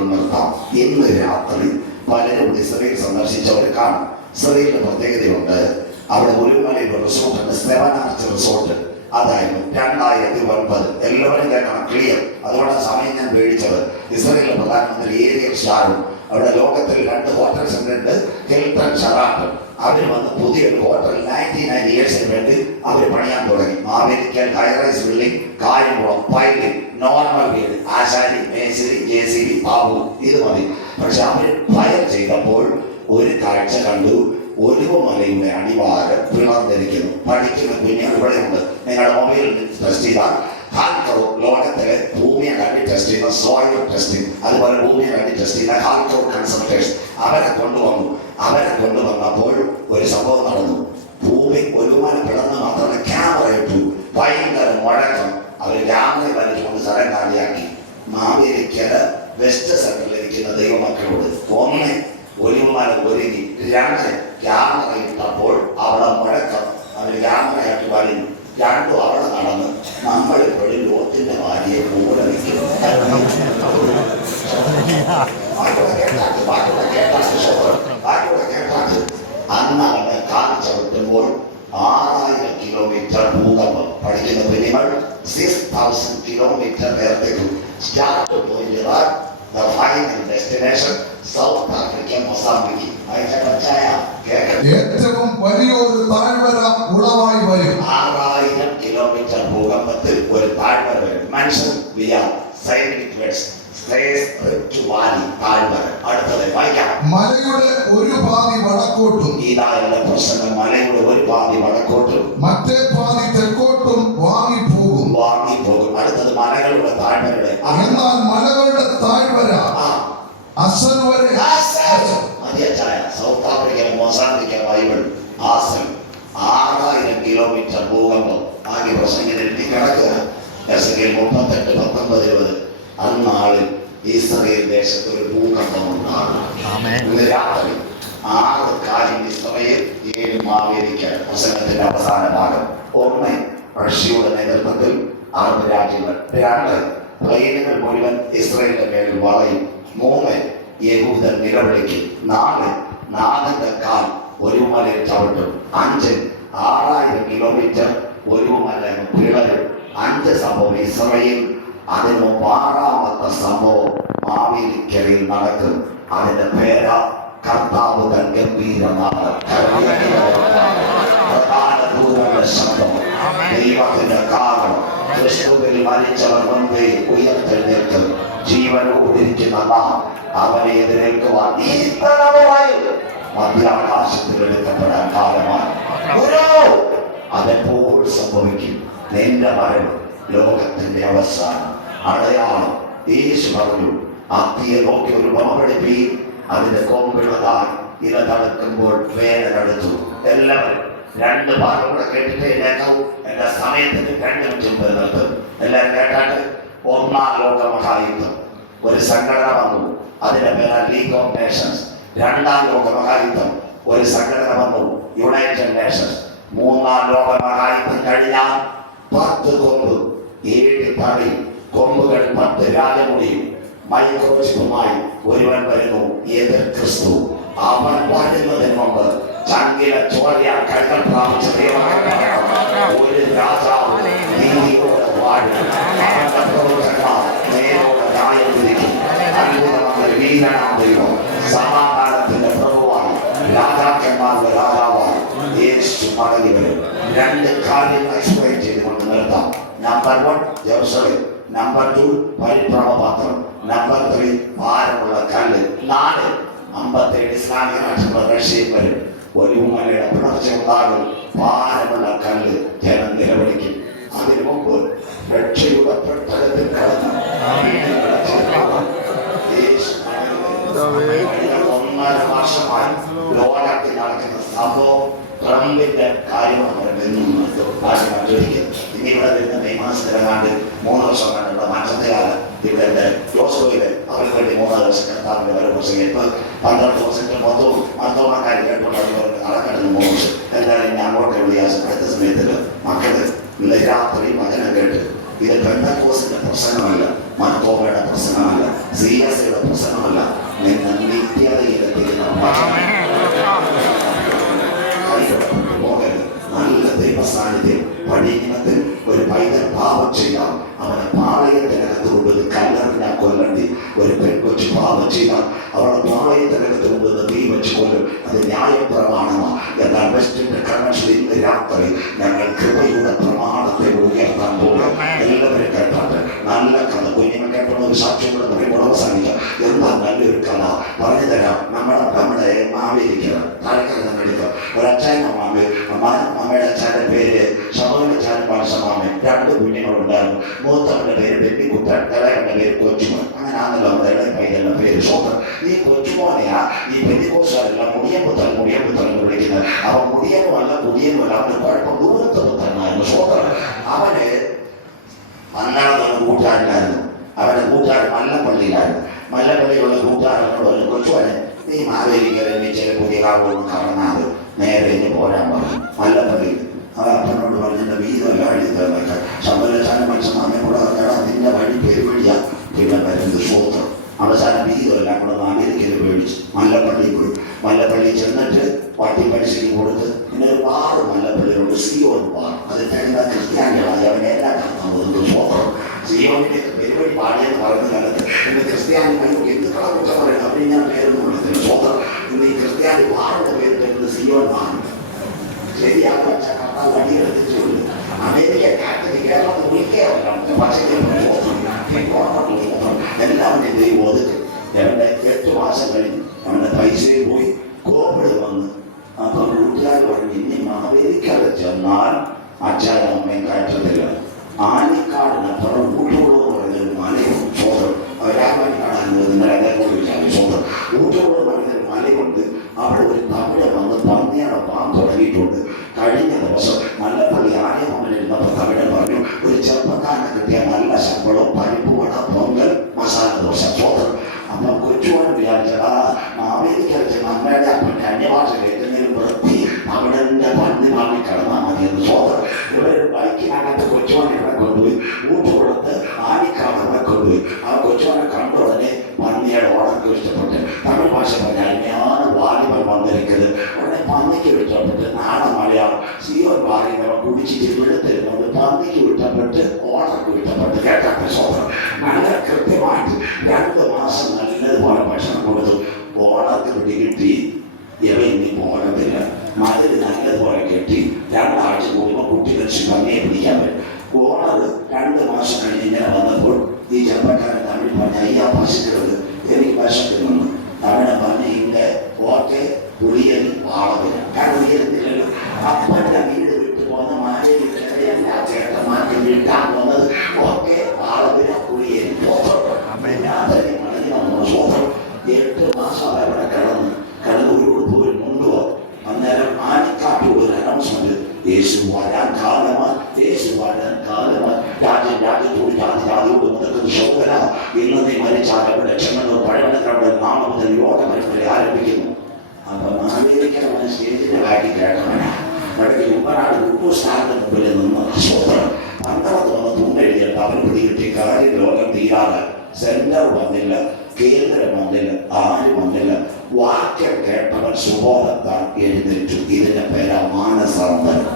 ഇപ്പോൾ നിർത്താം. ഇന്ന് രാത്രി പലരും ഇസ്രയേൽ സന്ദർശിച്ചവർ കാണും. ഇസ്രയേലിന് പ്രത്യേകതയുണ്ട്. അവിടെ ഒരുമലയിൽ ഒരു റിസോർട്ടുണ്ട്, സെവനാർച്ച് റിസോർട്ട്. അതായിരുന്നു 2009. എല്ലാവരും കേൾക്കണം, ക്ലിയർ. അതുകൊണ്ട് സമയം ഞാൻ പേടിച്ചത്. ഇസ്രയേലിലെ പ്രധാനമന്ത്രി ഏരിയൽ ഷാരോൺ അവിടെ ലോകത്തിൽ 2 ഹോട്ടൽ സെന്ററുണ്ട്, ഹിൽട്ടൺ ഷെറാട്ടൺ. അവർ വന്ന് പുതിയൊരു ഹോട്ടൽ 99 ഇയേഴ്സിന് വേണ്ടി അവർ പണിയാൻ തുടങ്ങി. മാവേലിക്കൽ high rise building, Kayamkulam, piling, normal വീട്, ആശാരി, മേശിരി, JCB, ബാബു, ഇത് മതി. പക്ഷെ അവർ ഫയർ ചെയ്തപ്പോൾ ഒരു കാഴ്ച കണ്ടു. ഒലിവുമലയുടെ അടിവാരം പിളർന്നിരിക്കുന്നു. പഠിക്കുന്ന കുഞ്ഞുങ്ങൾ ഇവിടെയുണ്ട്. നിങ്ങളുടെ മൊബൈലിൽ ടെസ്റ്റ് ചെയ്താൽ ഹാൽക്കറോ, ലോകത്തിലെ ഭൂമിയെ കണ്ടി ടെസ്റ്റ് ചെയ്യുന്ന സോയിൽ ടെസ്റ്റിംഗ്, അതുപോലെ ഭൂമിയെ കണ്ടി ടെസ്റ്റ് ചെയ്യുന്ന ഹാൽക്കറോ കൺസൾട്ടേഷൻ അവരെ കൊണ്ടുവന്നപ്പോൾ ഒരു സംഭവം നടന്നു. ഭൂമി ഒലിവുമല പിളർന്ന് മാത്രമല്ല, ക്യാമറ ഇട്ടു. ഭയങ്കര മുഴക്കം. അവർ ക്യാമറ വലിച്ചുകൊണ്ട് സ്ഥലം കാലിയാക്കി. മാവേലിക്കര വെസ്റ്റ് സെന്ററിലിരിക്കുന്ന ദൈവമക്കളോട് 1 ഒലിവുമല ഒരുങ്ങി, 2 ക്യാമറ ഇട്ടപ്പോൾ അവിടെ മുഴക്കം. അവർ ക്യാമറയായിട്ട് വലിഞ്ഞു. 2 അവിടെ നടന്ന് നമ്മളിപ്പോഴും ലോകത്തിന്റെ ഭാര്യയെ കൂടെ നിൽക്കുന്നു. അന്ന് അവിടെ കാൽ ചവിട്ടുമ്പോൾ 6000 കിലോമീറ്റർ ഭൂകമ്പം. പഠിക്കുന്ന കുഞ്ഞുങ്ങൾ 6000 കിലോമീറ്റർ നേരത്തേക്ക്. Start point the final destination South Africa, Mozambique. ഏറ്റവും വലിയൊരു താഴ്വര ഉളവായി വരും. 6000 കിലോമീറ്റർ ഭൂകമ്പത്തിൽ ഒരു താഴ്വര വരും. മനുഷ്യൻ അടുത്തത് വായിക്കാം. മലയുടെ ഒരു പാതി വടക്കോട്ടും, ഇതായുള്ള പ്രശ്നം. മലയുടെ ഒരു പാതി വടക്കോട്ടും മറ്റേ പാതി തെക്കോട്ടും വാങ്ങിപ്പോകും. അടുത്തത് മലകളുടെ താഴ്വരയുടെ. എന്നാൽ മലകളുടെ താഴ്വര അസൽ വരെ. സൗത്ത് ആഫ്രിക്ക, മൊസാംബിക്ക, ബൈബിൾ, ആസൽ. 6000 കിലോമീറ്റർ ഭൂകമ്പം. ആദ്യ പ്രസംഗത്തിൽ കിടക്കുക. 38:19-20. അന്നാളിൽ ഇസ്രയേൽ ദേശത്ത് ഒരു ഭൂകമ്പം ഉണ്ടാകും. ഇന്ന് രാത്രി 6 കാര്യം ഇസ്രയേൽ, 7 മാവേലിക്ക. പ്രസംഗത്തിന്റെ അവസാന ഭാഗം. 1 റഷ്യയുടെ നേതൃത്വത്തിൽ അറബ് രാജ്യങ്ങൾ. 2 പ്ലെയിനുകൾ മുഴുവൻ ഇസ്രയേലിന്റെ മേലിൽ വളയും. 3 യഹൂദൻ നിലവിളിക്കും. 4 നാഥന്റെ കാൽ ഒരു മലയിൽ ചവിട്ടും. 5 6000 കിലോമീറ്റർ ഒരു മല പിളരും. 5 സംഭവം ഇസ്രയേൽ. അതിന് 6ാമത്തെ സംഭവം മാവേലിക്കരയിൽ നടക്കും. അതിന്റെ പേരാ കർത്താവ് തൻ ഗംഭീരനാഥം. പ്രധാന ദൂതന്റെ ശബ്ദം, ദൈവത്തിന്റെ കാരണം. ക്രിസ്തുവിൽ മരിച്ചവർ മുൻപേ ഉയർത്തെഴുന്നേൽക്കും. ജീവനോടിരിക്കുന്ന നാം അവനെ എതിരേൽക്കുവാൻ ഈ തലമുറയിൽ മധ്യാകാശത്തിൽ എടുക്കപ്പെടാൻ കാലമാണ്. അതെപ്പോൾ സംഭവിക്കും? നിന്റെ വരവ് ലോകത്തിന്റെ അവസാനം. അടയാളം യേശു പറഞ്ഞു, അത്തിയെ നോക്കി ഒരു ഉപമ പഠിപ്പിക്കും. അതിന്റെ കൊമ്പിളതായി ഇല തടുക്കുമ്പോൾ വേദനടുത്തു. എല്ലാവരും 2 ഭാഗം കൂടെ കേട്ടിട്ട് എഴുന്നേക്കാവൂ. എന്റെ സമയത്തിന് 2 മിനിറ്റ് നിർത്തും. എല്ലാവരും കേട്ടാട്ട്. 1ാം ലോക മഹായുദ്ധം. ഒരു സംഘടന വന്നു. അതിന്റെ പേരാ ലീഗ് ഓഫ് നേഷൻസ്. 2ാം ലോക മഹായുദ്ധം. ഒരു സംഘടന വന്നു, യുണൈറ്റഡ് നേഷൻസ്. 3ാം ലോക മഹായുദ്ധം കഴിഞ്ഞാൽ 10 കൊമ്പ്, 7 തടി, കൊമ്പുകൾ 10 രാജമുടിയും മൈക്രോചിപ്പുമായി ഒരുവൻ വരുന്നു, എതിർ ക്രിസ്തു. അവൻ വരുന്നതിന് മുമ്പ് ചങ്കിലെ ചോരയാൽ കൈകൾ പ്രാപിച്ച ഒരു രാജാവ് നീതിയോടെ വാഴും. അവന്റെ പ്രവർത്തകന്മാർ നേരോടെ ന്യായം വിധിക്കും. അത്ഭുതമായ വീരനാം ദൈവം, സമാധാനത്തിന്റെ പ്രഭുവായി, രാജാക്കന്മാരുടെ രാജാവായി യേശു മടങ്ങി വരും. 2 കാര്യങ്ങൾ എക്സ്പ്ലെയിൻ ചെയ്തുകൊണ്ട് നിർത്താം. Number 1 Jerusalem. നമ്പർ 2 പരിഭ്രമപാത്രം. നമ്പർ 3 ഭാരമുള്ള കല്ല്. 4 57 ഇസ്ലാമിക രാഷ്ട്രങ്ങൾ റഷ്യയിൽ വരും. ഒലിവുമലയുടെ പിളർച്ച ഉണ്ടാകും. ഭാരമുള്ള കല്ല്. ജനം നിലവിളിക്കും. അതിനു മുമ്പ് രക്ഷയുടെ പെട്ടകത്തിൽ കടന്ന് 1.5 വർഷമായി ലോകത്തിൽ നടക്കുന്ന സംഭവം ട്രംപിന്റെ കാര്യമാണ്. ഇനി ഇവിടെ വരുന്ന മെയ് മാസത്തിലെങ്ങാണ്ട് 3 വർഷം കണ്ടുള്ള മാറ്റത്തെ കാലം ഇവിടെ ജോസ്കോയില് അവർക്ക് വേണ്ടി 3 വർഷം കർത്താവിന്റെ വരെ പ്രസംഗിപ്പ് 12 ദിവസത്തിൽ മൊത്തവും മർത്തോമാക്കാർ കേട്ടുകൊണ്ട് അവർക്ക് നടക്കേണ്ടത് 3 വർഷം. എന്തായാലും ഞാൻ അങ്ങോട്ട് വിളിയാസം അടുത്ത സമയത്തിൽ മക്കള് ഇന്ന് രാത്രി വചനം കേട്ട് ഇത് പെന്തക്കോസിന്റെ പ്രശ്നമല്ല, മാർത്തോമയുടെ പ്രശ്നമല്ല, CSയുടെ പ്രശ്നമല്ല. നിങ്ങൾ നിത്യതയിലെത്തിക്കുന്ന പോകരുത്. നല്ല ദൈവസാന്നിധ്യം പടിയിനത്തിൽ ഒരു പൈതൽ പാപം ചെയ്താൽ അവനെ പാളയത്തിനകത്ത് കൊണ്ടുവന്ന് കല്ലറിഞ്ഞ കൊല്ലണ്ടി. ഒരു പെൺകൊച്ചു പാപം ചെയ്താൽ അവളെ പാളയത്തിനകത്ത് കൊണ്ടുവന്ന് തീ വെച്ച് കൊല്ലും. അത് ന്യായപ്രമാണമാണ്. എന്നാൽ വെസ്റ്റിന്റെ കൺവെൻഷൻ ഇന്ന് രാത്രി ഞങ്ങൾ കൃപയുടെ പ്രമാണത്തെ ഉയർത്താൻ പോകും. എല്ലാവരും കേട്ടാട്ട് നല്ല കഥ കുഞ്ഞിനെ കേട്ട ഒരു സാക്ഷ്യങ്ങൾ പറയുമ്പോൾ അവസാനിക്കാം. എന്താ നല്ലൊരു കഥ പറഞ്ഞു തരാം. നമ്മുടെ മാവേലിക്കണം താഴെക്കര എടുക്കുക. ഒരച്ഛൻ അമ്മയുടെ അച്ഛൻ്റെ പേര് ശമോനച്ചാൻ പാലസമാമൻ. 2 കുഞ്ഞുങ്ങളുണ്ടായിരുന്നു. മൂത്തവന്റെ പേര് ബെന്നിക്കുട്ടൻ, ഇളയവന്റെ പേര് കൊച്ചുമോൻ. അങ്ങനെയാണല്ലോ നമ്മുടെ ഇളയ പൈതലിന്റെ പേര് സ്വന്തം. ഈ കൊച്ചുമോനെയാ ഈ ബെന്നിക്കോസാരെല്ലാം മുടിയമ്പുത്തൻ എന്ന് വിളിക്കുന്നത്. അവൻ മുടിയനുമല്ല പുതിയനുമല്ല, അവന് കുഴപ്പം ദൂരത്ത് പുത്രനായിരുന്നു സ്വന്തം. അവന് അന്നാളെ കൂട്ടുകാരനായിരുന്നു. അവന്റെ കൂട്ടുകാരൻ മല്ലപ്പള്ളിയിലായിരുന്നു. മല്ലപ്പള്ളിയുള്ള കൂട്ടുകാരനോട് പറഞ്ഞു, കൊച്ചുവനെ നീ മാവേലിക്കരഞ്ഞ് ചില പുതിയ കാവുകളൊന്നും കാണാതെ നേരെ ഇനി പോരാൻ പറഞ്ഞു. മല്ലപ്പള്ളിയിൽ അപ്പനോട് പറഞ്ഞിട്ട് വീതമല്ല എഴുതി തന്നേക്ക. ശമ്പലച്ചാനും മത്സ്യമാമയും കൂടെ നിന്റെ വഴി പെരുവഴിയാ പിന്നെ വരുന്നത് സ്വന്തം. അവസാനം വീതമെല്ലാം കൂടെ മാവേലിക്കര മേടിച്ചു മല്ലപ്പള്ളിയിൽ പോയി. മല്ലപ്പള്ളി ചെന്നിട്ട് പട്ടി പലിശയ്ക്ക് കൊടുത്ത് പിന്നെ ഒരുപാട് മല്ലപ്പള്ളിയിലുണ്ട്. സിയോൻ പാർ അത് കഴിഞ്ഞ ക്രിസ്ത്യാനികളായി അവനെല്ലാം കാണാൻ പോകുന്നത് സ്വന്തം. സിയോനിലേക്ക് പെരുവഴി പാടിയെന്ന് പറയുന്ന കാലത്ത് എന്റെ ക്രിസ്ത്യാനികൾക്ക് എന്തുക്കളെ കുറ്റം പറയുന്നത് അവിടെ ഞാൻ പേരൊന്നും വിളിക്കുന്നത് സ്വന്തം. ഇന്ന് ഈ ക്രിസ്ത്യാനി പാറിന്റെ പേര് വരുന്നത് സിയോൻ പാർ. ശരിയാണ് വെച്ചാൽ കർത്താവ് വടിയെടുത്തിട്ടുണ്ട്. അമേരിക്ക കാറ്റലിക് കേരളത്തിൽ വിളിക്കാറുണ്ട്. പക്ഷേ എല്ലാവരുടെയും ദൈവം ഒതുക്കും. അവന്റെ 8 മാസം കഴിഞ്ഞ് അവന്റെ പൈസയിൽ പോയി കോവിഡ് വന്ന്. അപ്പൊ കൂട്ടുകാർ പറഞ്ഞു, ഇനി മാവേലിക്കാതെ ചെന്നാൽ അച്ഛനും അമ്മയും കയറ്റത്തില്ല. ആനിക്കാടിനപ്പുറം ഊട്ടോളൂ പറഞ്ഞൊരു മലയും സ്വതം രാമാനിക്കാടാണ് ഇന്നലെ അതേപോലെ വിചാരിച്ചു സ്വതം. ഊട്ടോളൂ പറഞ്ഞൊരു മലയുണ്ട്. അവിടെ ഒരു തമിഴ് വന്ന് പന്നിയുടെ പാമ്പ് തുടങ്ങിയിട്ടുണ്ട്. കഴിഞ്ഞ ദിവസം മല്ലപ്പള്ളി ആദ്യം അവനിരുന്നപ്പോൾ തമിഴ് പറഞ്ഞു, ഒരു ചെറുപ്പക്കാരനെ കിട്ടിയ നല്ല ശമ്പളവും പരിപ്പ് വട പൊങ്കൽ മസാല ദോശ സ്വതം. അപ്പം കൊച്ചുകൊണ്ട് വിചാരിച്ചടാ മാവേലിക്കരച്ച് അമ്മയുടെ അപ്പൻ്റെ അന്യഭാഷ കേൾക്കുന്നതിന് വൃത്തി അവിടെന്റെ പന്നി വാങ്ങി കിടന്നാൽ മതി എന്ന് സ്വതം. ഇവര് ബൈക്കിനകത്ത് കൊച്ചുവനെ ഇവിടെ കൊണ്ടുപോയി ഊട്ടുകൊടുത്ത് ആനിക്കാട് ഇവിടെ കൊണ്ടുപോയി. ആ കൊച്ചുവനെ കണ്ട ഉടനെ പന്നിയുടെ ഓണർക്ക് ഇഷ്ടപ്പെട്ട് തമിഴ് ഭാഷ പറഞ്ഞാൽ ഞാൻ വാലിബൽ വന്നിരിക്കുന്നത്. ഉടനെ പന്നിക്ക് ഇഷ്ടപ്പെട്ട് നാടൻ മലയാളം സിയോൻ പാറിയവ കുടിച്ചിട്ട് വെളുത്തിരുന്നത് പന്നിക്ക് ഇഷ്ടപ്പെട്ട് ഓണർക്ക് ഇഷ്ടപ്പെട്ട് കേട്ടാത്ത സ്വതം. നല്ല കൃത്യമായിട്ട് 2 മാസം നല്ലതുപോലെ ഭക്ഷണം കൊടുത്തു. ഓണർക്ക് പിടി കിട്ടി. ഇവ ഇനി പോകത്തില്ല. മതിൽ നല്ലതുപോലെ കെട്ടി 2 ആഴ്ച കൂടുമ്പോൾ കുട്ടി വെച്ച് പന്നിയെ പിടിക്കാൻ പറ്റും. ഓണർ 2 മാസം കഴിഞ്ഞ് ഇങ്ങനെ വന്നപ്പോൾ ഈ ചെറുപ്പക്കാരൻ തമിഴ് പറഞ്ഞ അയ്യാ പശുക്കളത് എനിക്ക് വിശക്കുന്നു. തമിഴ് പറഞ്ഞ ഇങ്ങനെ ഓക്കെ പുളിയൽ വാളവിന് കാരണം ഉയരുന്നില്ലല്ലോ. അപ്പൻ്റെ വീട് വിട്ടു പോകുന്ന മാവേലി എല്ലാ ചേട്ടന്മാർക്ക് വീട്ടാൻ പോകുന്നത് ഓക്കെ വാളവിന് പുളിയൽ തന്നെ മടങ്ങി വന്നു സ്വന്തം. 8 മാസം അവിടെ കിടന്ന് ഒരു ഉടുപ്പ് കൊണ്ടുപോകും. അന്നേരം ആനിക്കാട്ടിൽ ഒരു അനൗൺസ്മെന്റ്, യേശു വരാൻ കാലമായി, യേശു വരാൻ കാലമായി. രാജ്യത്തോട് ജാതിയോട് മുതൽക്കുന്ന ശോധന. ഇന്ന് നീ മരിച്ചാൽ അവിടെ ക്ഷമനോ പഴവനങ്ങളുടെ നാമ മുതൽ യോഗപരമ്പര ആരംഭിക്കുന്നു. അപ്പൊ മാവേലിക്കരവൻ സ്റ്റേജിന്റെ കാര്യം കേട്ടവനാ. അവിടെ ഉപ്പനാട് ഉപ്പുസ്ഥാനത്തിന് മുമ്പിൽ നിന്ന് ശോധന പന്തളത്ത് വന്ന് തൂണ്ടെഴുതിയിട്ട് അവന് പിടികിട്ടി കാര്യം ലോകം തീരാതെ. സെന്റർ വന്നില്ല, കേന്ദ്രം വന്നില്ല, ആരും വന്നില്ല. വാക്യം കേട്ടവൻ സുബോധത്താൽ എഴുന്നേറ്റു. ഇതിന്റെ പേരാ മാനസാന്തരം.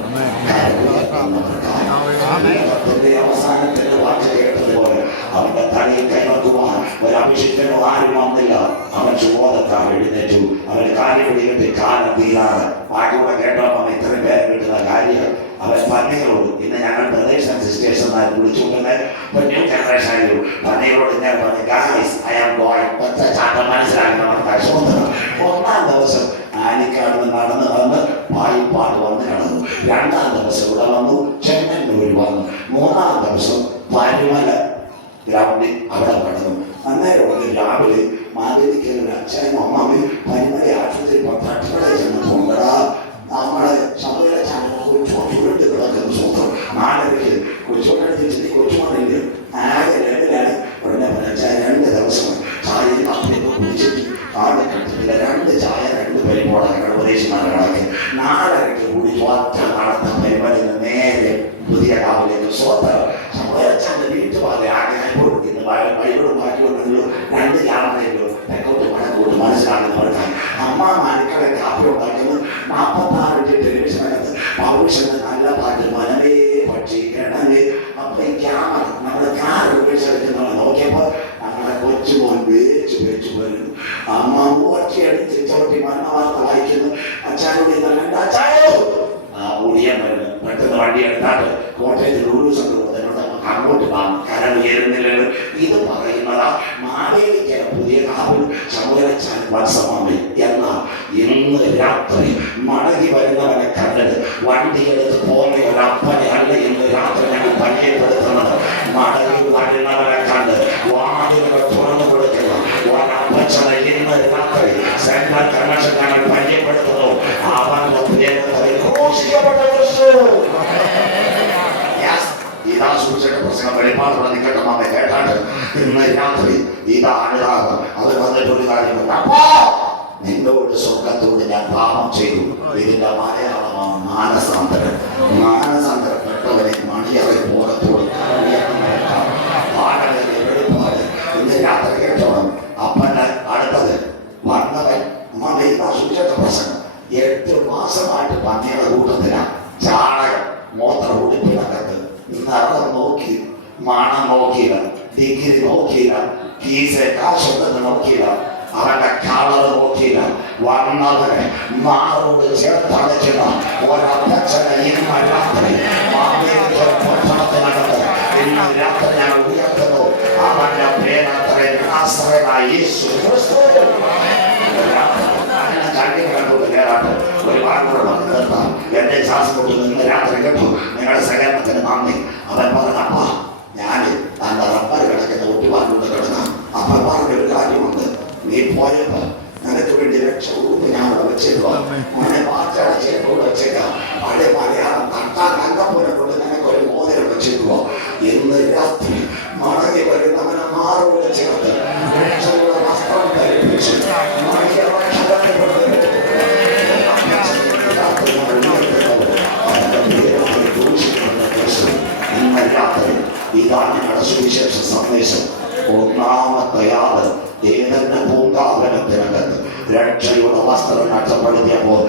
അവസാനത്തിന്റെ വാക്യം കേട്ടതുപോലെ അവന്റെ തലയിൽ കൈവക്കുവാൻ ഒരഭിഷിക്തനോ ആരും വന്നില്ല. അവൻ സുബോധത്താൽ എഴുന്നേറ്റു. അവന് കാര്യം പിടികിട്ടി കാലം തീരാതെ. വാക്യൂടെ കേട്ടോ അവൻ ഇത്രയും പേരെ കിട്ടുന്ന കാര്യം അവൻ പന്നികളോട് ഇന്ന് ഞങ്ങൾ പ്രദേശം സിസ്റ്റേഴ്സ് വിളിച്ചുകൊണ്ടുന്നത് ന്യൂ ജനറേഷനിലും പന്നികളോട് ഞാൻ പറഞ്ഞു, ഗായ്സ് ഐ ആം ഗോയിങ്. ചാട്ടം മനസ്സിലാക്കുന്നവർക്ക് സ്വന്തം. 1-ാം ദിവസം ആനിക്കാട് നടന്ന് വന്ന് പായിപ്പാട് വന്ന് കിടന്നു. 2-ാം ദിവസം ഇവിടെ വന്നു, ചെങ്ങന്നൂർ വന്നു. 3-ാം ദിവസം പരുമല ഗ്രൗണ്ടിൽ അവിടെ കിടന്നു. അന്നേരം രാവിലെ മാവേലിക്കര അച്ഛനും അമ്മയും പരുമല ആശുപത്രി തട്ടുകട ചെന്ന് കൊണ്ടടാ നമ്മളെ ശബരിമല ചുരുണ്ട് കിടക്കുന്ന സ്വന്തം 4-ക്ക് കൊച്ചുകൊണ്ടടിച്ചിട്ട് കൊച്ചുമണില്ല ആകെ 2-ലാണ്. ഉടനെ പറഞ്ഞാൽ 2 ദിവസം ചായയിൽ കപ്പിയൊക്കെ കുടിച്ചിട്ട് ആടെ കട്ടില്ല. 2 ചായ 2 പരിപാടി ഉപദേശിമാരെ കണക്ക് 4-ക്ക് കൂടി ഒറ്റ നടത്താൻ പരിപാടിയിൽ നേരെ പുതിയ കാവിലേക്ക് സ്വന്തം ശബരിമല കാപ്പി ഉണ്ടാക്കുന്നത് 46 ടെലിവിഷനകത്ത് പൗരുഷന് നല്ല പാട്ട് മനമേ പക്ഷി കിണങ്ങ്. അപ്പൊ ഈ ക്യാമറ നമ്മുടെ കാർ ഉപയോഗിച്ചെടുക്കുന്ന നോക്കിയപ്പോ ഞങ്ങളുടെ കൊച്ചുമോൻ വേച്ചു വരുന്നു. അമ്മ ഓർച്ചയടിച്ച് ചവിട്ടി മരണ വാർത്ത വായിക്കുന്നു. അച്ചാരോട് ഇതല്ല അച്ചായോ ഊടിയാൻ വരുന്നു. പെട്ടെന്ന് വണ്ടി എടുത്താട്ട് കോട്ടയത്തിൽ അങ്ങോട്ട് കരം ഉയരുന്നില്ലല്ലോ. ഇത് പറയുന്നതാ മാവേലിക്കര പുതിയ കാവിൽ ചൗരച്ചാൻ വത്സമാമി എന്ന ഇന്ന് രാത്രി മടങ്ങി വരുന്നവനെ കണ്ടത് വണ്ടിയെടുത്ത് പോകുന്ന ഒരപ്പനെ അല്ല ഇന്ന് രാത്രി ഞങ്ങൾ പരിചയപ്പെടുത്തുന്നത്. മടങ്ങി വരുന്നവനെ കണ്ട് വാതിലുകൾ തുറന്നു കൊടുക്കുക ഒരപ്പച്ചനെ ഇന്ന് രാത്രി സെൻട്രൽ കൺവെൻഷൻ ഞങ്ങൾ പരിചയപ്പെടുത്തുന്നു. അവന്റെ പ്രിയപ്പെട്ടവരെ ഘോഷിക്കപ്പെട്ട ഇതാ സൂചന പ്രസംഗം വെളിപ്പാടുള്ള നിക്കട്ടമാമെ കേട്ടാട്ട് ഇന്ന് രാത്രി ഇതാ അനുരാഗം അത് വന്നിട്ട് ഒരു കാര്യമുണ്ട്. അപ്പോ നിന്നോട് സ്വർഗത്തോട് ഞാൻ പാപം ചെയ്തു. ഇതിന്റെ മലയാളമാണ് മാനസാന്തരം. മാനസാന്തരപ്പെട്ടവരെ മണിയറെ പോകത്തോട് വെളിപ്പാട് ഇന്ന് രാത്രി കേട്ടോണം. അപ്പന്റെ അടുത്തത് വന്നവൻ ഇതാ സൂചന പ്രസംഗം 8 മാസമായിട്ട് പന്നിയുടെ കൂട്ടത്തിലാണ് ചാണകം മോത്ര ഉടുപ്പിനകത്ത് നിറം നോക്കി, മണം നോക്കിയില്ല, ഡിഗ്രി നോക്കിയില്ല, കീസെ കാശൊന്നും നോക്കിയില്ല, അവന്റെ കളർ നോക്കിയില്ല. വന്നവനെ മാറോട് ചേർത്തടയ്ക്കുന്ന ഒരപ്പച്ചനെ ഇന്ന് രാത്രി പട്ടണത്തിനകത്ത് ഇന്ന് രാത്രി ഞാൻ ഉയർത്തുന്നു. അവന്റെ പേരത്രേ നാസറേനായ യേശു ക്രിസ്തു. എന്റെ ശ്വാസം കൊണ്ട് ഇന്ന് രാത്രി കേട്ടു. നിങ്ങളുടെ സഹകരണത്തിന് നന്ദി. അവൻ പറഞ്ഞ അപ്പ ഞാൻ തന്റെ റബ്ബർ കിടക്കുന്ന ഒട്ടിവാറിലൂടെ കിടക്കാം. അപ്പൻ പറഞ്ഞൊരു കാര്യമുണ്ട്. നീ പോയപ്പോ നിനക്ക് വേണ്ടി രക്ഷവും ഞാൻ അവിടെ വെച്ചേക്കോ. മോനെ വാച്ചടച്ചേക്കൂടെ വെച്ചേക്കാം. പഴയ മലയാളം തട്ടാൻ അങ്കപ്പൂരെ കൊണ്ട് നിനക്കൊരു മോതിരം വെച്ചേക്കുവോ. ഇന്ന് രാത്രി മടങ്ങി വരുന്നവനെ മാറോടെ ചേർത്ത് രക്ഷയുടെ വസ്ത്രം ധരിപ്പിച്ച് ഇതാണ് ഞങ്ങളുടെ സുവിശേഷ സന്ദേശം. ഒന്നാമത്തെയാള് ഏതെന്റെ പൂങ്കാവനത്തിനകത്ത് രക്ഷയുടെ വസ്ത്രം നഷ്ടപ്പെടുത്തിയപ്പോൾ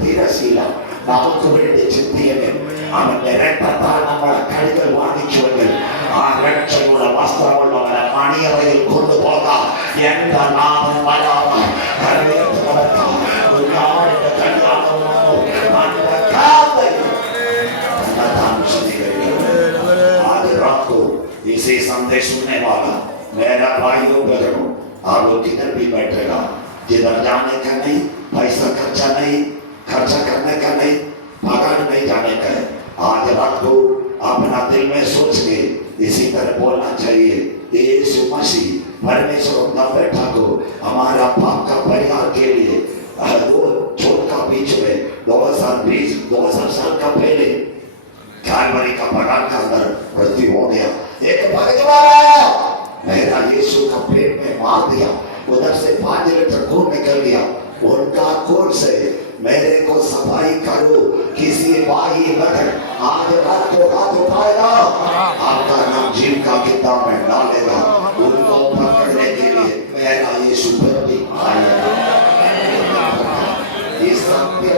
തിരശീല നമുക്ക് വേണ്ടി ചിന്തിയവൻ അവന്റെ രക്തത്താൽ നമ്മളെ കഴുകൽ വാങ്ങിച്ചുവെങ്കിൽ ആ രക്ഷയുടെ വസ്ത്രമുള്ളവരെ മണിയറയിൽ കൊണ്ടുപോകാം. എന്റെ നാമം വരാതെ इसी संदेश सुनने वाला मेरा भाइयों बहनों आप लोग किधर भी बैठेगा, जिधर जाने का नहीं, पैसा खर्चा करने का नहीं, पगार नहीं जाने का है। आज रात को अपना दिल में सोच के इसी तरह बोलना चाहिए, यीशु मसीह परमेश्वर अपना बैठा को हमारा पाप का परिहार के लिए दो छोट का बीच में 2020 साल का पहले कैलवरी का पगार का अंदर मृत्यु हो गया। एक भगत आया, मेरा यीशु का पेट में मार दिया, उधर से 5 लीटर खून निकल गया। उनका खून से मेरे को सफाई करो। किसी भाई बहन आज रात को हाथ उठाएगा, आपका नाम जीव का किताब में डालेगा। उनको पकड़ने के लिए मेरा यीशु पर भी आएगा। इस सत्य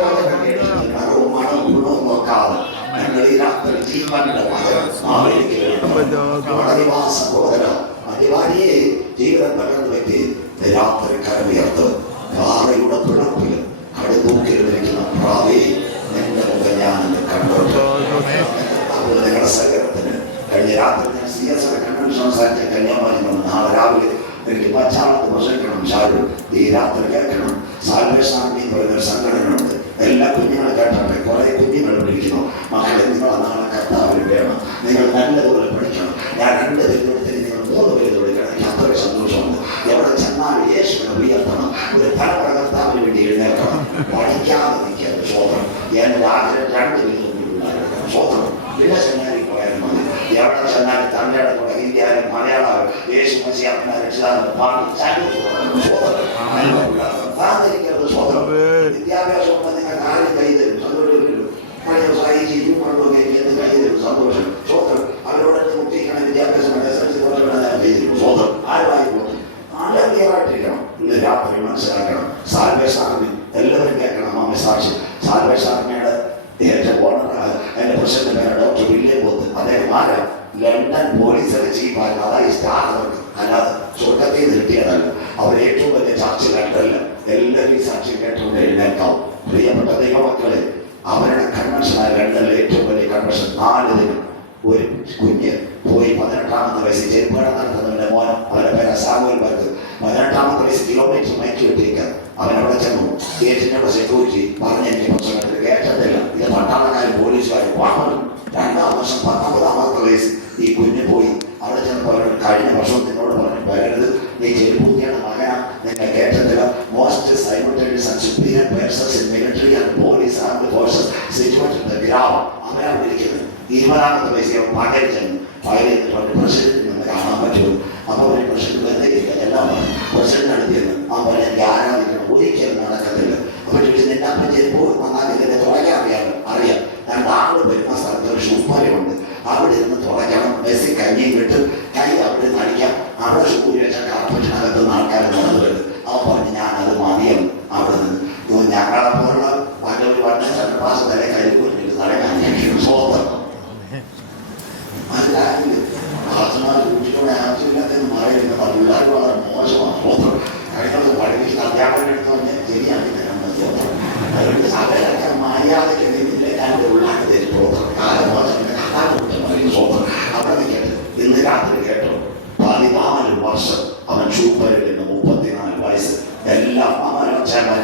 ജീവൻ പകർന്നു വ്യക്തി രാത്രി കരമുയർത്ത് പാറയുടെ പിളപ്പിൽ കടുതൂക്കിലിരിക്കുന്ന പ്രാവേ നിന്റെ മുഖം ഞാൻ കണ്ടോട്ടെ. നിങ്ങളുടെ സഹകരണത്തിന് കഴിഞ്ഞ രാത്രി ഞാൻ CS കൺവെൻഷൻ സംസാരിച്ച കന്യാകുമാരി വന്ന് നാളെ രാവിലെ എനിക്ക് പച്ചാളത്ത് പ്രസംഗിക്കണം. ചാരു ഈ രാത്രി കേൾക്കണം. സാൽവേഷൻ ആർമി പറയുന്നൊരു സംഘടനയുണ്ട്. എല്ലാ കുഞ്ഞുങ്ങളെ കേട്ടെ. കുറെ കുഞ്ഞുങ്ങൾ വിളിക്കുന്നു, മക്കളെ നിങ്ങളെ നാളെ കർത്താവിൽ വേണം, നിങ്ങൾ നല്ലതുപോലെ പഠിക്കണം. ഞാൻ 2 പേരിലൂടെ നിങ്ങൾ 3 പേരിലൂടെ എനിക്ക് അത്രയ്ക്ക് സന്തോഷമുണ്ട്. എവിടെ ചെന്നാലും യേശുവിനെ ഉയർത്തണം. ഒരു തലമുറ കർത്താവിന് വേണ്ടി എഴുന്നേൽക്കണം. പഠിക്കാതെ നിൽക്കരുത്. സ്വതന്ത്രം എന്റെ ആഗ്രഹം 2 പേരിലും സ്വതന്ത്രം. എല്ലാ ചെന്നാലും പോയാലും മതി. എവിടെ ചെന്നാലും തന്റെ കൂടെ ഹിന്ദിയായാലും മലയാളം യേശു മസീഹ് अपना രക്ഷിതാവ് പാടി സ്വതന്ത്രം. സ്വതന്ത്രം വിദ്യാഭ്യാസം നിങ്ങൾക്ക് ആരും കൈ തരും. സന്തോഷം സ്വതന്ത്രം. അവരോട് മുക്തിക്കണം വിദ്യാഭ്യാസം SSLC സ്വതന്ത്രം. ആരുമായി സാൽവേഷൻ ആർമിയുടെ ഏറ്റവും ഓണറാണ് എന്റെ പ്രസിഡന്റ് പേര് ഡോക്ടർ വില്യം ബൂത്ത്. അദ്ദേഹം ആരാ? ലണ്ടൻ പോലീസിലെ ചീഫായിരുന്നു. അതായി സ്റ്റാർ അവർക്ക്, അല്ലാതെ സ്വർഗത്തിൽ നിന്ന് കിട്ടിയതല്ല. അവർ ഏറ്റവും വലിയ ചർച്ച കണ്ടല്ല. എല്ലാവരും ഈ സാക്ഷി കേട്ടുകൊണ്ട് എഴുന്നേൽക്കാവും. പ്രിയപ്പെട്ട ദൈവമക്കളെ, അവരുടെ കൺവെൻഷനായ ലണ്ടനിലെ ഏറ്റവും വലിയ കൺവെൻഷൻ 4 ദിനം. ഒരു കുഞ്ഞ് പോയി 18ാമത്തെ വയസ്സിൽ ജയിപ്പേട നടത്തുന്നവന്റെ മോൻ, അവന്റെ പേര് സാമുവൽ ബർഗ്. 18ാമത്തെ വയസ്സിൽ കിലോമീറ്റർ മയക്കി വിട്ടേക്ക്. അവനവിടെ ചെന്നു. ഗേറ്റിനോട് സെക്യൂരിറ്റി പറഞ്ഞ എനിക്ക് പ്രശ്നത്തിൽ കേട്ടതില്ല. ഇത് പട്ടാളക്കാരും പോലീസുകാരും വാങ്ങുന്നു. 2ാം വർഷം 19ാമത്തെ വയസ്സ് ഈ കുഞ്ഞ് പോയി. അവിടെ ചെന്നപ്പോൾ അവരോട് കഴിഞ്ഞ വർഷം നിന്നോട് പറഞ്ഞു വരരുത്, നീ ചെരുപ്പൂത്തിയാണ് മകനാ, നിന്നെ കേട്ടതില്ല. Most simultaneous and superior persons in military and police armed forces situated in the ഗ്രാമം. അവനാണ് വിളിക്കുന്നത്. 20ാമത്തെ വയസ്സിൽ അവൻ പകരം ചെന്നു. പകരം എന്നിട്ട് അവരുടെ പ്രസിഡന്റിൽ നിന്ന് കാണാൻ പറ്റുമോ? അപ്പോൾ അവരുടെ പ്രസിഡന്റ് എന്തായിരിക്കും എല്ലാം പറഞ്ഞു. പ്രസിഡന്റ് അടുത്തിരുന്നു. ആ പറഞ്ഞ എനിക്ക് ആരാധിക്കണം, ഒരിക്കലും നടക്കത്തില്ല. അപ്പോൾ ചോദിച്ചു, നിന്റെ അപ്പൻ ചെരുപ്പ് വന്നാൽ ഇതിനെ തുറയ്ക്കാൻ അറിയാം. ഞാൻ ആള് വരുന്ന സ്ഥലത്ത് ഒരു ഷൂപ്പാലുണ്ട്, അവിടെ ഇരുന്ന് തുറയ്ക്കണം. മെസ്സി കഞ്ഞിയും വിട്ട് കൈ അവിടെ നിന്ന് അടിക്കാം. അവിടെ ഷൂ വെച്ചാൽ കാർപ്പറ്റിനകത്ത് നിന്ന് ആൾക്കാർ നടന്നു വരുന്നത്. അവൻ പറഞ്ഞു, ഞാൻ അത് മതിയാണ്. അവിടെ നിന്ന് ഞങ്ങളെ പോലുള്ള പലൊരു പറഞ്ഞ ചന്ദ്രമാസത്തിലെ കൈക്കൂറിട്ട് തടയാൻ സ്വന്തം മനസ്സിലാക്കില്ല. ആത്മാർ കുട്ടികളുടെ ആവശ്യമില്ലാത്തത് മാറിയിരുന്ന പിള്ളേർ വളരെ മോശമാണ്. സ്വന്തം കഴിഞ്ഞത് പഠിപ്പിച്ച് അധ്യാപകൻ എടുത്തു പറഞ്ഞാൽ ശരിയാണ്. അതുകൊണ്ട് സഭയിലൊക്കെ മര്യാദയ്ക്ക് നിന്നില്ലേ എൻ്റെ ഉള്ളാക്ക് തരും സ്വന്തം കാലം മോശം സ്വന്തം. അവിടെ നിൽക്കട്ടെ. ഇന്ന് രാത്രി കേട്ടോ, 14 വർഷം അവൻ ഷൂപ്പരിടുന്ന 34 വയസ്സ്. എല്ലാം അവൻ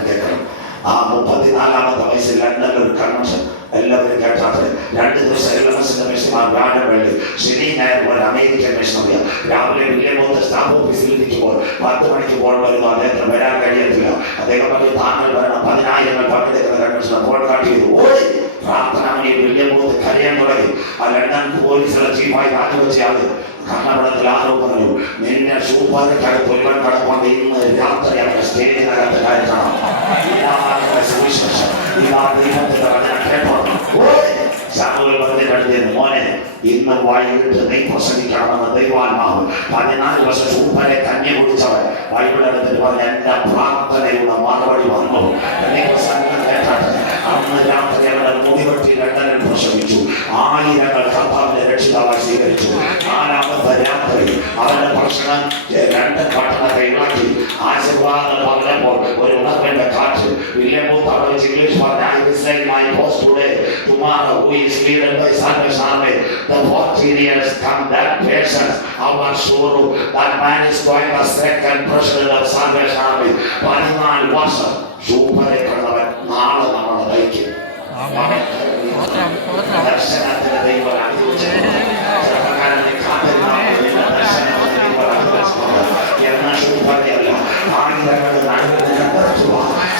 കേൾക്കണം. ആ 34ാമത്തെ വയസ്സിൽ ലണ്ടനിൽ ഒരു കൺവെൻഷൻ എല്ലാവരും കേട്ടാട്ടെ. 2 ദിവസം LMSന്റെ മിഷണർ വ്യാഴം വെള്ളി ശനി ഞായർ പോലെ അമേരിക്കൻ മിഷണറിയാണ്. രാവിലെ വില്യം ബൂത്ത് സ്റ്റാഫ് ഓഫീസിൽ ഇരിക്കുമ്പോൾ 10 മണിക്ക് പോൾ വരുന്നു. അദ്ദേഹത്തിന് വരാൻ കഴിയത്തില്ല. അദ്ദേഹം പറഞ്ഞു, താങ്കൾ വരണം, 10,000 പങ്കെടുക്കുന്ന കൺവെൻഷൻ അപ്പോൾ കാട്ടിയത് ഓടി പ്രാർത്ഥന മണി. വില്യം ബൂത്ത് കരയാൻ തുടങ്ങി. ആ ലണ്ടൻ പോലീസുള്ള ചീഫായി രാജിവെച്ചയാള് കണ്ണപടത്തിൽ ആരോ പറഞ്ഞു, നിന്നെ ഷൂപ്പാലക്കാട് പൊരുവൻ കടക്കൊണ്ട് ഇന്ന് രാത്രി അവരുടെ സ്റ്റേജിനകത്ത് കയറ്റണം. സുവിശേഷം ഇതാ ദൈവത്തിന്റെ വചനം കേട്ടോ. സാമുവേൽ പറഞ്ഞിട്ട്, മോനെ ഇന്ന് വൈകിട്ട് നീ പ്രസംഗിക്കണമെന്ന് ദൈവാത്മാവ്. 14 വർഷം ഷൂപ്പരെ കഞ്ഞി കുടിച്ചവൻ ബൈബിൾ എടുത്തിട്ട് പറഞ്ഞ എന്റെ പ്രാർത്ഥനയുടെ മറുപടി വന്നു. നീ പ്രസംഗം കേട്ടാട്ടെ. അന്ന് രാത്രി അവരുടെ മുടിവെട്ടി ലണ്ടനിൽ പ്രസംഗിച്ചു. 1000 കർത്താവിനെ രക്ഷിതാവായി സ്വീകരിച്ചു. 4ാമത്തെ രാത്രി അവന്റെ പ്രശ്നം 2 പട്ടണത്തെ ഇളക്കി. ആശീർവാദം പറഞ്ഞപ്പോൾ ഒരു ഉണർവിന്റെ കാറ്റ്. വില്യം ബൂത്ത് അവിടെ വെച്ച് ഇംഗ്ലീഷ് പറഞ്ഞ, I resign my post today. Tomorrow who is leader by Salvation Army. The 14 years come that patience, our sorrow. That man is going the second president of Salvation Army. 14 വർഷം സൂപ്പറെ കണ്ടവൻ നാളെ നമ്മളെ നയിക്കും. ദർശനത്തിന് ദൈവം എന്ന സൂപ്പറയല്ല. ആയുധങ്ങളുടെ നടത്തുക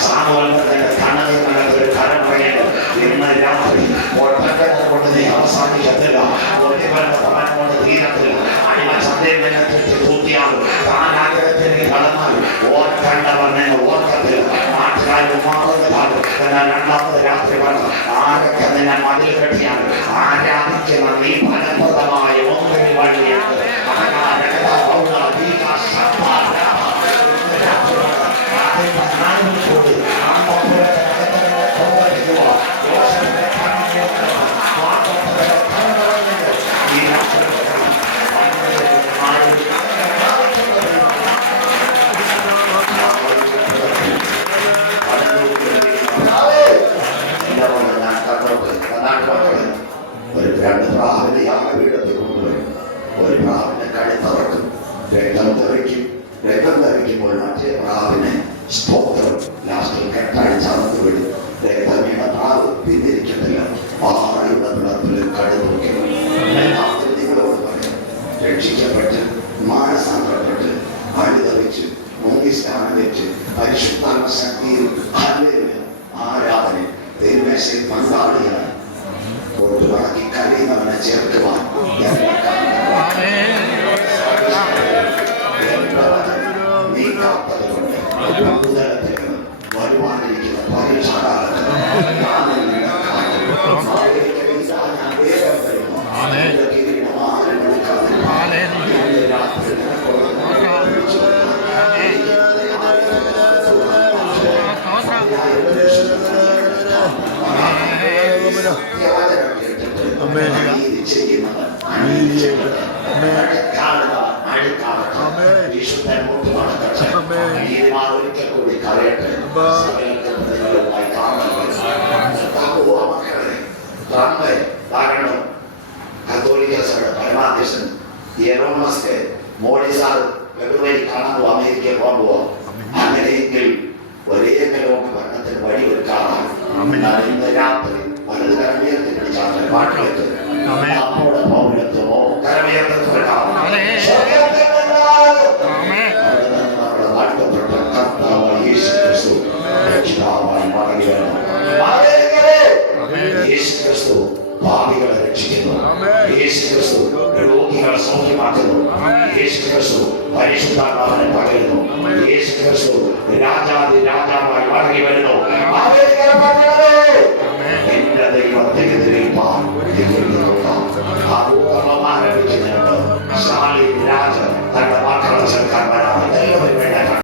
സാമൂഹ്യത്തിന്റെ കണവിനകത്ത് ഒരു കരമറയത്. ഇന്ന് രാത്രി ഒട്ടക്കനെ കൊണ്ട് നീ അവസാനിക്കത്തില്ല. ഒറ്റപ്പെട്ടവൻ കൊണ്ട് തീരത്തില്ല. അടിമ സന്ദേഹത്തിൽ തൂക്കിയാൽ താൻ ആഗ്രഹത്തിൽ കടന്നാൽ ഓർക്കേണ്ടവർ നിങ്ങൾ ഓർക്കത്തില്ല. നാട്ടുകാരും മാറുന്നതാണ്. എന്നാൽ 2ാമത്തെ രാത്രി പറഞ്ഞു, ആരൊക്കെ നിന്നെ മതിൽ കെട്ടിയാണ് ആരാധിക്കുന്ന നീ ഫലപ്രദമായ ഒന്നിന് വഴിയാണ്. ഒരു 2 പ്രാവിനെ യാഗപീഠത്തിൽ കൊണ്ടുവരും. ഒരു പ്രാവിനെ കഴുത്തറക്കും, രക്തം തെറിക്കുമ്പോൾ മറ്റേ പ്രാവിനെ സ്തോത്രം ലാസ്റ്റിൽ കെട്ടഴിച്ചറത്ത് വിടും. രക്തമീണ പ്രാവ് പിന്തിരിക്കത്തില്ല. ആറയുടെ പിളപ്പിൽ കഴുതൂക്കി. രാത്രി നിങ്ങളോട് പറയാം, രക്ഷിക്കപ്പെട്ട് മാനസാന്തരപ്പെട്ട് അഴുതവിച്ച് മുങ്ങി സ്നാനം വെച്ച് പരിശുദ്ധാത്മ ശക്തിയിൽ ആരാധന ദൈവമേശയിൽ പങ്കാളിയാണ്. ഒരു വടക്കി കഴിയുന്നവനെ ചേർക്കുവാൻ നീ കാത്തത് കൊണ്ട് ഭൂതലത്തിൽ വരുവാനിരിക്കുന്ന പരീക്ഷാകാലത്ത് സത്യവചനം കേട്ടിട്ട് ആമേൻ. നീതി ചെയ്യുന്നവൻ നീതിയായിട്ട്. ആമേൻ. അഴുക്കാടുന്നവൻ അഴുക്കാടട്ടെ. ആമേൻ. വിശുദ്ധൻ മുട്ടുമടക്കട്ടെ. ആമേൻ. നീതിമാൻ ഒരിക്കൽ കൂടി കരയട്ടെ. അപ്പാ. സകലത്തെ പ്രതിഫലവുമായി കാണട്ടെ. കർത്താവേ, മക്കളെ, താങ്കളെ കാരണം കത്തോലിക്ക സഭയുടെ പരമാധ്യക്ഷൻ എലോൺ മസ്ക് മോഡി സാർ ഫെബ്രുവരി കാണാൻ പോവാ, അമേരിക്കയിൽ പോകാൻ പോവാ. അങ്ങനെയെങ്കിൽ ഒരേ നമുക്ക് ഭരണത്തിന് വഴിവെക്കാറാണ്. ആമേൻ. ഇന്ന് രാത്രി വലത് കരമേയത്തിൽ പിടിച്ചാൽ പാട്ടിലെത്ത് ആമേൻ. നമ്മുടെ പൗരത്വമോ കരമേയത്തിൽ ആമേൻ. ആമേൻ. നമ്മുടെ വാഴ്ത്തപ്പെട്ട കർത്താവായ യേശു ക്രിസ്തു രക്ഷിതാവായി മടങ്ങി വരണം. യേശു ക്രിസ്തു പാപികളെ രക്ഷിക്കുന്നു. യേശു ക്രിസ്തു രോഗികളെ സൗഖ്യമാക്കുന്നു. യേശു ക്രിസ്തു പരിശുദ്ധാത്മാവിനെ പകരുന്നു. യേശു ക്രിസ്തു രാജാതി രാജാവായി